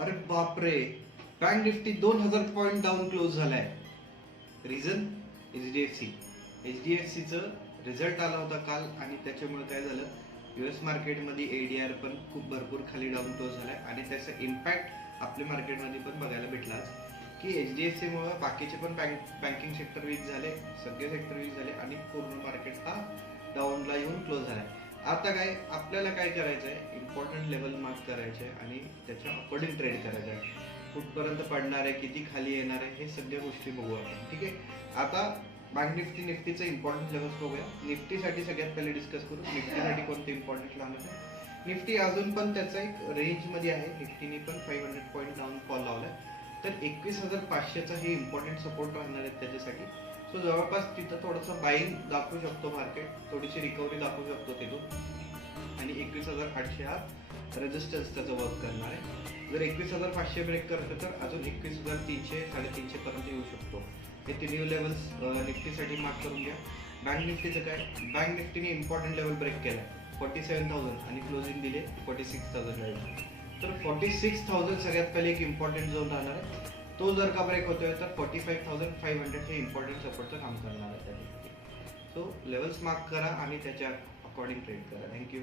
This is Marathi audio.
अरे बापरे, bank Nifty 2000 point down close झालाय. रिझन एचडीएफसीचं रिझल्ट आला होता काल आणि त्याच्यामुळे काय झालं, युएस मार्केटमध्ये एडीआर पण खूप भरपूर खाली डाऊन क्लोज झालाय आणि त्याचा इम्पॅक्ट आपल्या मार्केटमध्ये पण बघायला भेटला की एचडीएफसीमुळे बाकीचे पण बँकिंग सेक्टर वीक झाले, सगळे सेक्टर वीक झाले आणि पूर्ण मार्केट हा डाऊनला येऊन क्लोज झालाय. आता काय आपल्याला काय करायचं आहे, इम्पॉर्टंट लेवल मार्क करायचे आहे आणि त्याच्या अकॉर्डिंग ट्रेड करायचं आहे. कुठपर्यंत पडणार आहे, किती खाली येणार आहे, हे सगळ्या गोष्टी बघू आपण. ठीक आहे, आता बँक निफ्टीचं इम्पॉर्टंट लेवल्स बघूया. निफ्टीसाठी सगळ्यात पहिले डिस्कस करू. निफ्टीसाठी कोणते इम्पॉर्टंट लावणार आहे. निफ्टी अजून पण त्याचा एक रेंजमध्ये आहे. निफ्टीने पण 500 पॉईंट डाऊन फॉल लावलाय, तर 21,500चा हे इम्पॉर्टंट सपोर्ट राहणार आहे त्याच्यासाठी. सो जवळपास तिथं थोडंसं बाईंग दाखवू शकतो मार्केट, थोडीशी रिकव्हरी दाखवू शकतो तिथून आणि 21,800 हा रेजिस्टन्स त्याचं वर्क करणार आहे. जर 21,500 ब्रेक करतं तर अजून 21,300 350 पर्यंत येऊ शकतो. हे तिन्ही लेवल्स निफ्टीसाठी मार्क करून घ्या. बँक निफ्टीचं काय, बँक निफ्टीने इम्पॉर्टंट लेवल ब्रेक केला 47,000 आणि क्लोजिंग दिले 46,000 ला. तर 46,000 सगळ्यात पहिले एक इम्पॉर्टंट झोन राहणार आहे. तो जर का ब्रेक होतोय तर 45,500 हे इम्पॉर्टंट सपोर्टचं काम करणार आहे त्या ठिकाणी. सो लेवल्स मार्क करा आणि त्याच्या अकॉर्डिंग ट्रेड करा. थँक्यू.